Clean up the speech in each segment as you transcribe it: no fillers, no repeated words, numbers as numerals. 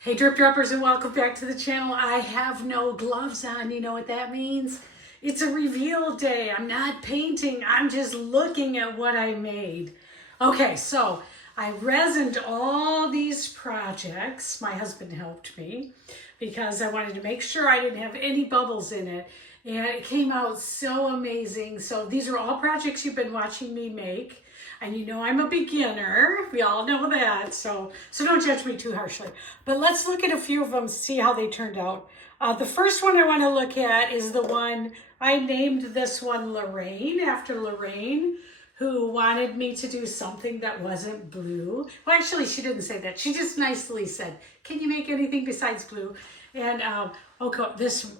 Hey Drip Droppers, and welcome back to the channel. I have no gloves on. You know what that means? It's a reveal day. I'm not painting. I'm just looking at what I made. Okay, so I resined all these projects. My husband helped me because I wanted to make sure I didn't have any bubbles in it. And it came out so amazing. So these are all projects you've been watching me make. And you know I'm a beginner. We all know that. So don't judge me too harshly. But let's look at a few of them, see how they turned out. The first one I want to look at is the one, I named this one Lorraine, after Lorraine, who wanted me to do something that wasn't blue. Well, actually, she didn't say that. She just nicely said, can you make anything besides blue? And okay,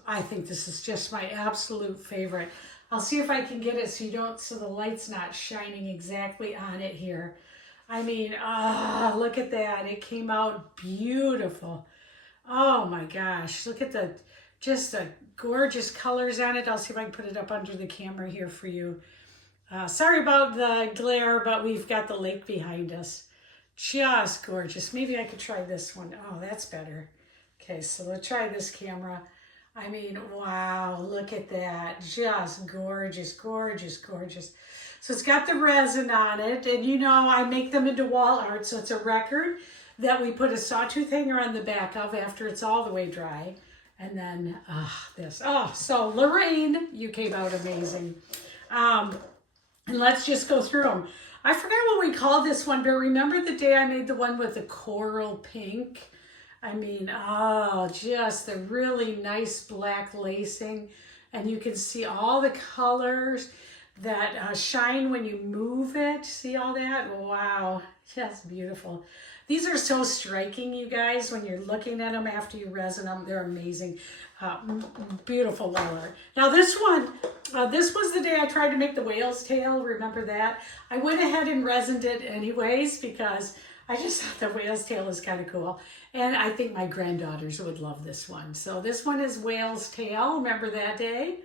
I think this is just my absolute favorite. I'll see if I can get it so the light's not shining exactly on it here. I mean, look at that. It came out beautiful. Oh my gosh, look at the gorgeous colors on it. I'll see if I can put it up under the camera here for you. Sorry about the glare, but we've got the lake behind us. Just gorgeous. Maybe I could try this one. Oh, that's better. Okay, so let's try this camera. I mean, wow, look at that. Just gorgeous, gorgeous, gorgeous. So it's got the resin on it, and you know, I make them into wall art, so it's a record that we put a sawtooth hanger on the back of after it's all the way dry. And then this. Oh, so Lorraine, you came out amazing. And let's just go through them. I forgot what we called this one, but remember the day I made the one with the coral pink? I mean, just the really nice black lacing. And you can see all the colors that shine when you move it. See all that? Wow, just beautiful. These are so striking, you guys, when you're looking at them after you resin them. They're amazing. Beautiful wall art. Now this one, this was the day I tried to make the whale's tail. Remember that? I went ahead and resined it anyways because I just thought the whale's tail is kind of cool. And I think my granddaughters would love this one. So this one is whale's tail. Remember that day?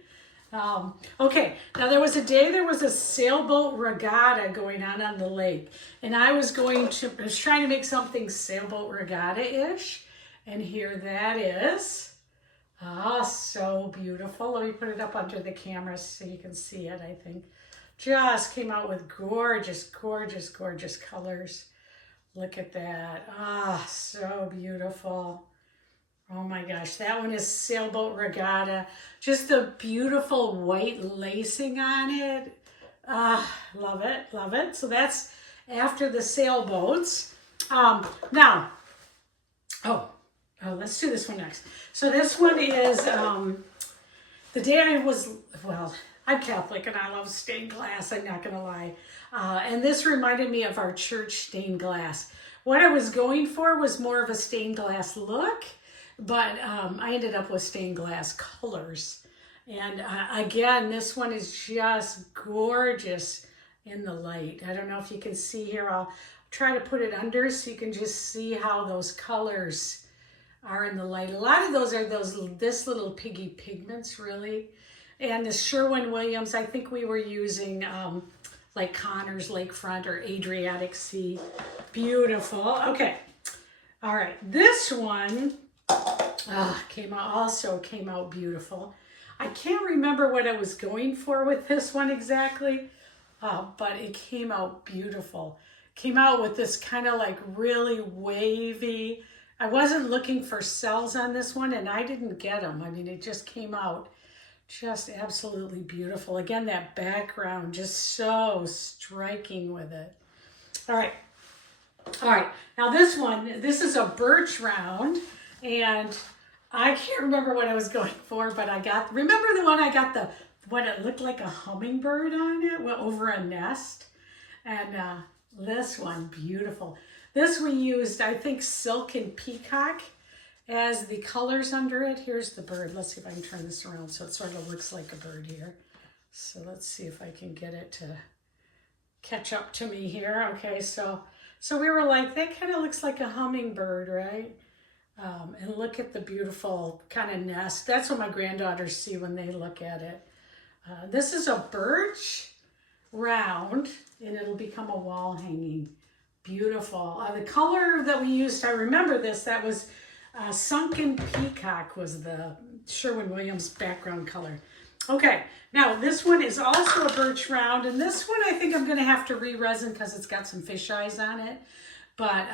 Okay, now there was a sailboat regatta going on the lake. And I was trying to make something sailboat regatta-ish. And here that is. So beautiful. Let me put it up under the camera so you can see it, I think. Just came out with gorgeous, gorgeous, gorgeous colors. Look at that. So beautiful. Oh my gosh, that one is Sailboat Regatta. Just the beautiful white lacing on it. Love it, love it. So that's after the sailboats. Now, let's do this one next. So this one is the day I'm Catholic and I love stained glass, I'm not gonna lie. And this reminded me of our church stained glass. What I was going for was more of a stained glass look, but I ended up with stained glass colors. And again, this one is just gorgeous in the light. I don't know if you can see here. I'll try to put it under so you can just see how those colors are in the light. A lot of those are this little piggy pigments, really. And the Sherwin-Williams, I think we were using like Connor's Lakefront or Adriatic Sea. Beautiful. Okay. All right. This one came out beautiful. I can't remember what I was going for with this one exactly, but it came out beautiful. Came out with this kind of like really wavy. I wasn't looking for cells on this one, and I didn't get them. I mean, it just came out just absolutely beautiful. Again, that background just so striking with it. All right. Now this is a Birch round, and I can't remember what I was going for, but remember the one I got what it looked like a hummingbird on it over a nest? And this one, beautiful. This we used, I think, Sequins Peacock as the colors under it. Here's the bird. Let's see if I can turn this around so it sort of looks like a bird here. So let's see if I can get it to catch up to me here. Okay, so we were like, that kind of looks like a hummingbird, right? And look at the beautiful kind of nest. That's what my granddaughters see when they look at it. This is a birch round, and it'll become a wall hanging. Beautiful. The color that we used, I remember this, that was Sunken Peacock was the Sherwin-Williams background color. Okay, now this one is also a birch round, and this one I think I'm going to have to re-resin because it's got some fish eyes on it. But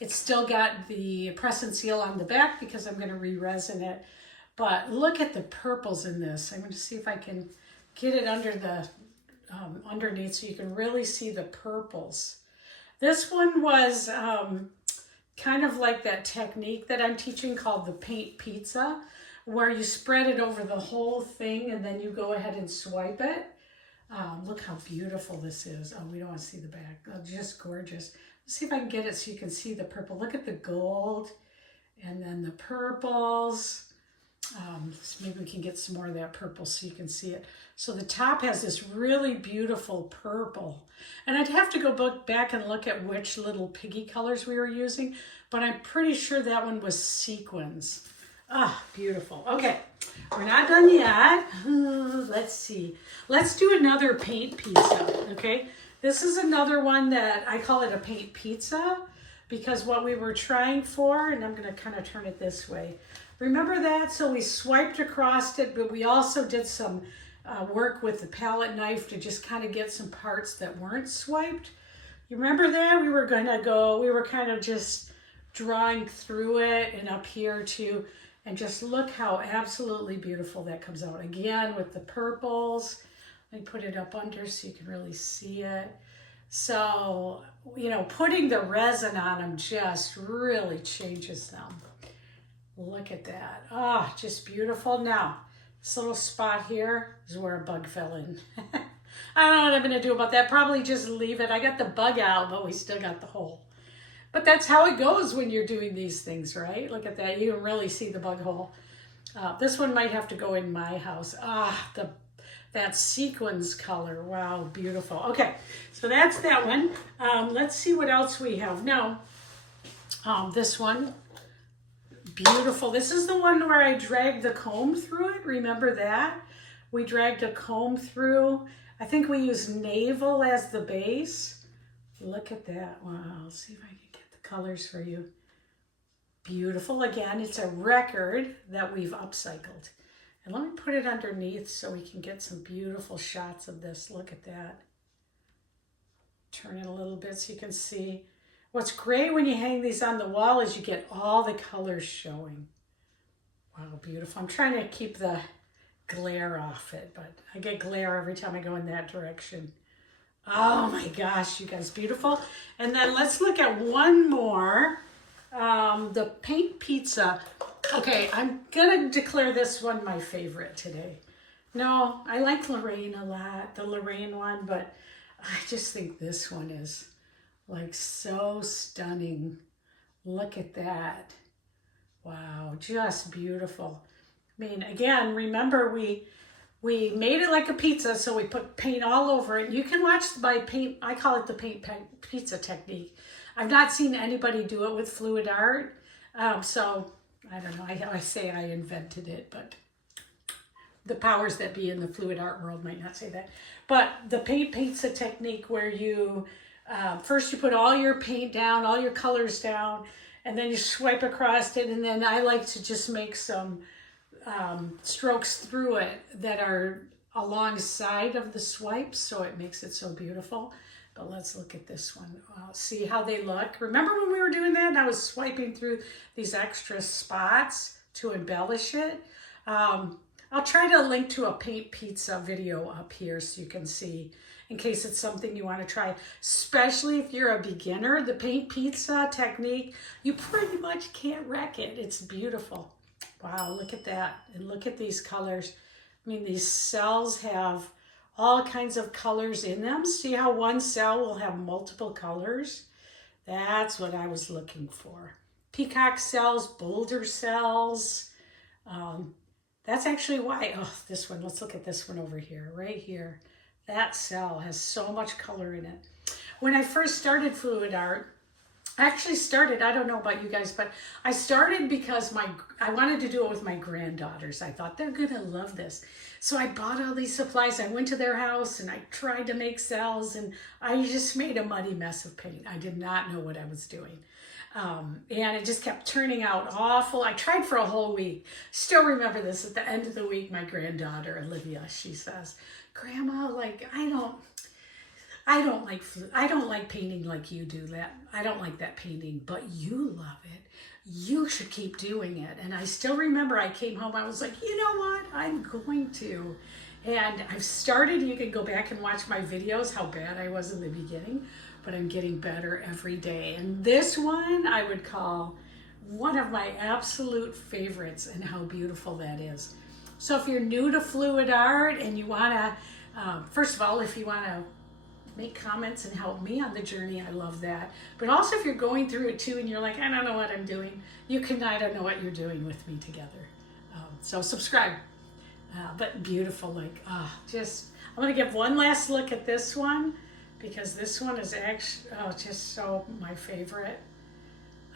it's still got the press and seal on the back because I'm going to re-resin it. But look at the purples in this. I'm going to see if I can get it under the underneath so you can really see the purples. This one was kind of like that technique that I'm teaching called the paint pizza, where you spread it over the whole thing and then you go ahead and swipe it. Look how beautiful this is. Oh, we don't want to see the back. Oh, just gorgeous. Let's see if I can get it so you can see the purple. Look at the gold and then the purples. So maybe we can get some more of that purple so you can see it. So the top has this really beautiful purple. And I'd have to go back and look at which little piggy colors we were using, but I'm pretty sure that one was sequins. Ah, beautiful. Okay, we're not done yet. Let's see. Let's do another paint pizza, okay? This is another one that I call it a paint pizza because what we were trying for, and I'm going to kind of turn it this way. Remember that? So we swiped across it, but we also did some work with the palette knife to just kind of get some parts that weren't swiped. You remember that? We were kind of just drawing through it and up here too. And just look how absolutely beautiful that comes out. Again, with the purples. Let me put it up under so you can really see it. So, you know, putting the resin on them just really changes them. Look at that. Ah, just beautiful. Now, this little spot here is where a bug fell in. I don't know what I'm going to do about that. Probably just leave it. I got the bug out, but we still got the hole. But that's how it goes when you're doing these things, right? Look at that. You can really see the bug hole. This one might have to go in my house. Ah, that sequins color. Wow, beautiful. Okay, so that's that one. Let's see what else we have. Now, this one, beautiful. This is the one where I dragged the comb through it. Remember that? We dragged a comb through. I think we used navel as the base. Look at that. Wow, let's see if I can get the colors for you. Beautiful. Again, it's a record that we've upcycled. And let me put it underneath so we can get some beautiful shots of this. Look at that. Turn it a little bit so you can see. What's great when you hang these on the wall is you get all the colors showing. Wow, beautiful. I'm trying to keep the glare off it, but I get glare every time I go in that direction. Oh my gosh, you guys, beautiful. And then let's look at one more. The paint pizza. Okay, I'm gonna declare this one my favorite today. No, I like Lorraine a lot, the Lorraine one, but I just think this one is like so stunning. Look at that. Wow, just beautiful. I mean, again, remember we made it like a pizza, so we put paint all over it. You can watch my paint, I call it the paint pizza technique. I've not seen anybody do it with fluid art, so I don't know, I say I invented it, but the powers that be in the fluid art world might not say that. But the paint pizza technique where you, first you put all your paint down, all your colors down, and then you swipe across it, and then I like to just make some strokes through it that are alongside of the swipes, so it makes it so beautiful. But let's look at this one. See how they look. Remember when we were doing that and I was swiping through these extra spots to embellish it? I'll try to link to a paint pizza video up here so you can see in case it's something you want to try, especially if you're a beginner. The paint pizza technique, you pretty much can't wreck it. It's beautiful. Wow, look at that. And look at these colors. I mean, these cells have all kinds of colors in them. See how one cell will have multiple colors? That's what I was looking for. Peacock cells, boulder cells. That's actually why, oh, this one, let's look at this one over here, right here. That cell has so much color in it. When I first started fluid art, I actually started, I don't know about you guys, but I started because I wanted to do it with my granddaughters. I thought they're gonna love this. So I bought all these supplies. I went to their house and I tried to make cells and I just made a muddy mess of paint. I did not know what I was doing. And it just kept turning out awful. I tried for a whole week. Still remember this, at the end of the week, my granddaughter, Olivia, she says, Grandma, like, I don't like painting like you do that. I don't like that painting, but you love it. You should keep doing it. And I still remember I came home, I was like, you know what? I'm going to. And I've started, you can go back and watch my videos, how bad I was in the beginning, but I'm getting better every day. And this one I would call one of my absolute favorites, and how beautiful that is. So if you're new to fluid art and you wanna, first of all, if you wanna make comments and help me on the journey, I love that. But also if you're going through it too and you're like, I don't know what I'm doing, you can kind of know what you're doing with me together. So subscribe. But beautiful, like, just, I'm gonna give one last look at this one, because this one is actually, just so my favorite.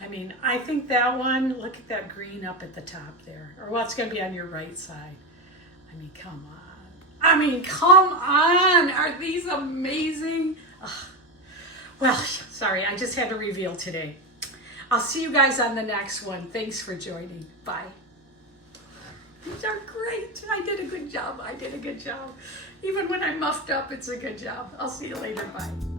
I mean, I think that one, look at that green up at the top there, or well, it's gonna be on your right side. I mean, come on. I mean, come on, are these amazing? Well, sorry, I just had to reveal today. I'll see you guys on the next one. Thanks for joining, bye. These are great. I did a good job. Even when I'm muffed up, it's a good job. I'll see you later. Bye.